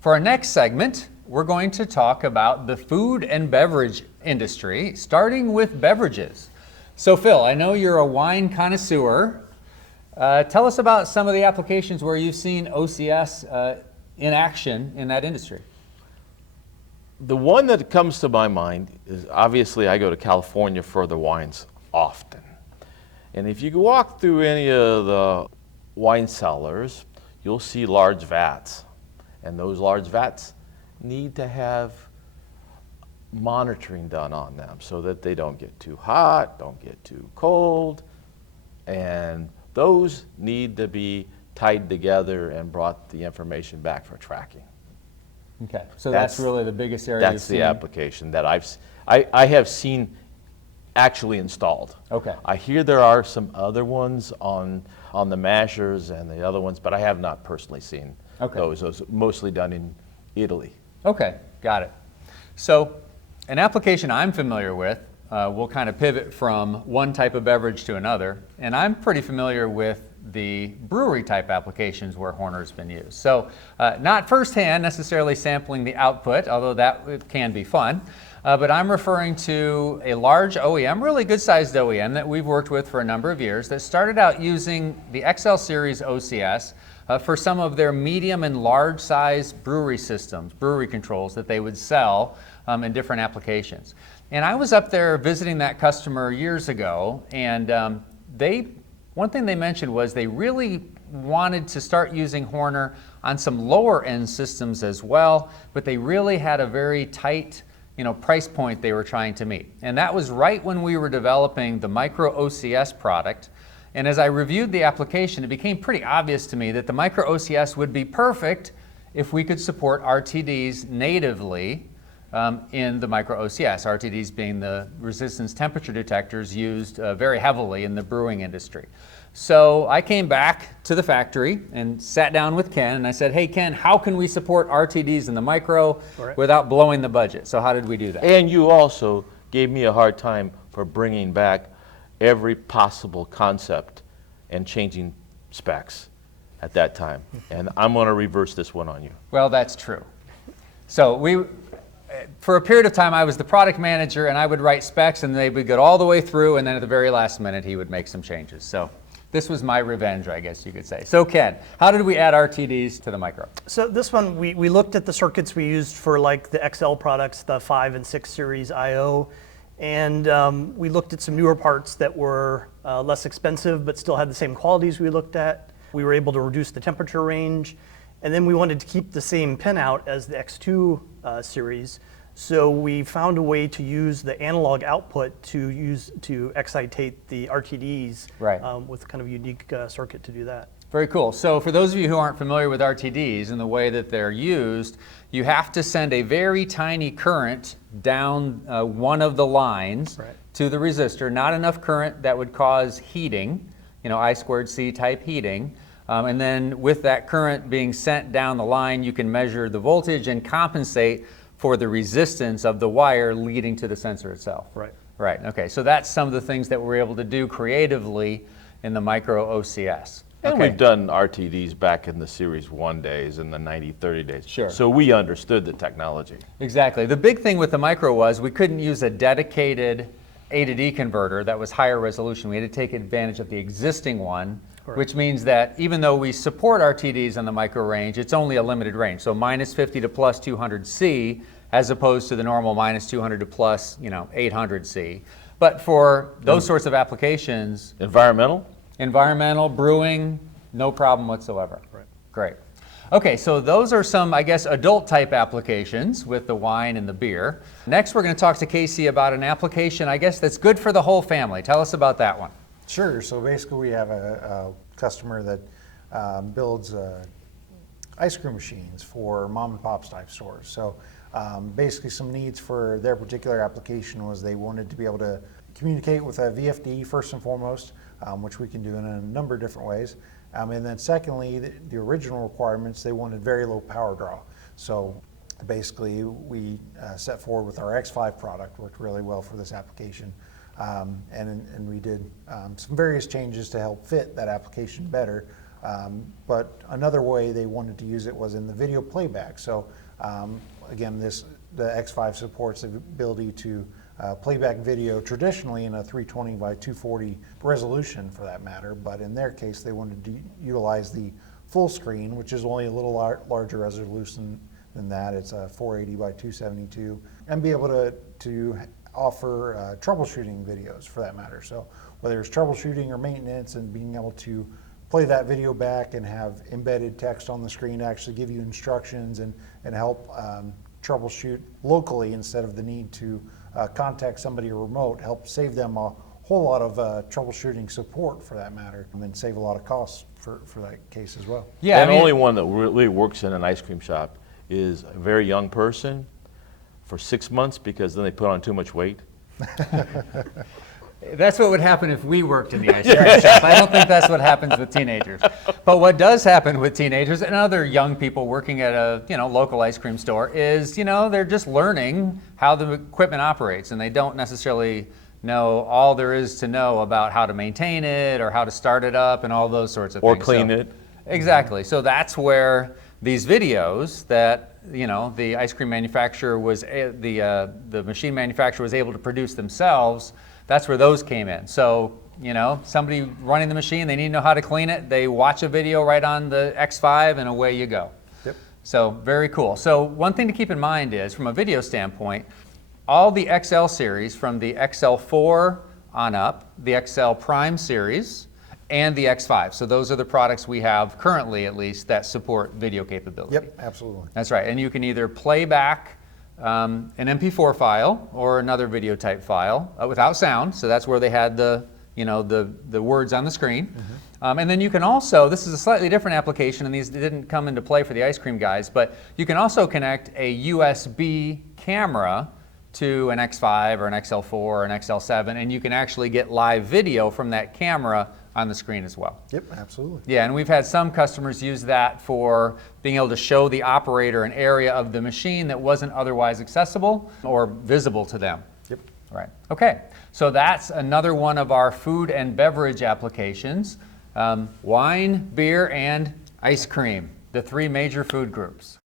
For our next segment, we're going to talk about the food and beverage industry, starting with beverages. So Phil, I know you're a wine connoisseur. Tell us about some of the applications where you've seen OCS in action in that industry. The one that comes to my mind is, obviously I go to California for the wines often. And if you walk through any of the wine cellars, you'll see large vats. And those large vats need to have monitoring done on them so that they don't get too hot, don't get too cold, and those need to be tied together and brought the information back for tracking. Okay, so that's really the biggest area you've seen. That's the application that I have seen actually installed. Okay. I hear there are some other ones on the mashers and the other ones, but I have not personally seen those. Those are mostly done in Italy. Okay, got it. So an application I'm familiar with, we'll kind of pivot from one type of beverage to another, and I'm pretty familiar with the brewery type applications where Horner's been used. So not firsthand necessarily sampling the output, although that can be fun, but I'm referring to a large OEM, really good sized OEM that we've worked with for a number of years that started out using the XL Series OCS for some of their medium and large size brewery systems, brewery controls that they would sell in different applications. And I was up there visiting that customer years ago, and one thing they mentioned was they really wanted to start using Horner on some lower end systems as well, but they really had a very tight price point they were trying to meet. And that was right when we were developing the Micro OCS product. And as I reviewed the application, it became pretty obvious to me that the Micro OCS would be perfect if we could support RTDs natively in the Micro OCS, RTDs being the resistance temperature detectors used very heavily in the brewing industry. So I came back to the factory and sat down with Ken and I said, hey Ken, how can we support RTDs in the Micro without blowing the budget? So how did we do that? And you also gave me a hard time for bringing back every possible concept and changing specs at that time. And I'm going to reverse this one on you. Well, that's true. So for a period of time, I was the product manager and I would write specs and they would go all the way through, and then at the very last minute he would make some changes. So this was my revenge, I guess you could say. So Ken, how did we add RTDs to the Micro? So this one, we looked at the circuits we used for like the XL products, the 5 and 6 series IO, and we looked at some newer parts that were less expensive but still had the same qualities we looked at. We were able to reduce the temperature range, and then we wanted to keep the same pinout as the X2 series. So we found a way to use the analog output to excitate the RTDs with kind of a unique circuit to do that. Very cool. So for those of you who aren't familiar with RTDs and the way that they're used, you have to send a very tiny current down one of the lines to the resistor, not enough current that would cause heating, I2C type heating. And then with that current being sent down the line, you can measure the voltage and compensate for the resistance of the wire leading to the sensor itself. Right. Okay. So that's some of the things that we're able to do creatively in the Micro OCS. And we've done RTDs back in the Series 1 days and the 9030 days. Sure. So we understood the technology. Exactly. The big thing with the Micro was we couldn't use a dedicated A to D converter that was higher resolution. We had to take advantage of the existing one, which means that even though we support RTDs on the Micro range, it's only a limited range. So minus 50 to plus 200C as opposed to the normal minus 200 to plus 800C. But for those sorts of applications, environmental, brewing, no problem whatsoever. Great. Okay, so those are some, I guess, adult type applications with the wine and the beer. Next, we're going to talk to Casey about an application, I guess, that's good for the whole family. Tell us about that one. Sure. So basically, we have a customer that builds ice cream machines for mom and pop's type stores. So basically, some needs for their particular application was they wanted to be able to communicate with a VFD first and foremost, which we can do in a number of different ways. And then secondly, the original requirements, they wanted very low power draw. So basically, we set forward with our X5 product, worked really well for this application. And we did some various changes to help fit that application better. But another way they wanted to use it was in the video playback. So again, the X5 supports the ability to playback video traditionally in a 320 by 240 resolution for that matter, but in their case they wanted to utilize the full screen, which is only a little larger resolution than that. It's a 480 by 272, and be able to offer troubleshooting videos for that matter. So whether it's troubleshooting or maintenance, and being able to play that video back and have embedded text on the screen to actually give you instructions and help troubleshoot locally instead of the need to contact somebody remote, help save them a whole lot of troubleshooting support for that matter, and then save a lot of costs for that case as well. Yeah, And the only one that really works in an ice cream shop is a very young person for 6 months, because then they put on too much weight. That's what would happen if we worked in the ice cream shop. I don't think that's what happens with teenagers. But what does happen with teenagers and other young people working at a local ice cream store is they're just learning how the equipment operates, and they don't necessarily know all there is to know about how to maintain it or how to start it up and all those sorts of Or things. clean it. Exactly. So that's where these videos that the ice cream manufacturer was the machine manufacturer was able to produce themselves. That's where those came in. So, somebody running the machine, they need to know how to clean it. They watch a video right on the X5 and away you go. Yep. So very cool. So one thing to keep in mind is, from a video standpoint, all the XL series from the XL4 on up, the XL Prime series, and the X5. So those are the products we have currently, at least, that support video capability. Yep, absolutely. That's right. And you can either play back an MP4 file or another video type file without sound. So that's where they had the words on the screen. And then you can also, this is a slightly different application, and these didn't come into play for the ice cream guys, but you can also connect a USB camera to an X5 or an XL4 or an XL7, and you can actually get live video from that camera on the screen as well. Yep, absolutely. Yeah, and we've had some customers use that for being able to show the operator an area of the machine that wasn't otherwise accessible or visible to them. Yep. Right. Okay, so that's another one of our food and beverage applications. Wine, beer, and ice cream, the three major food groups.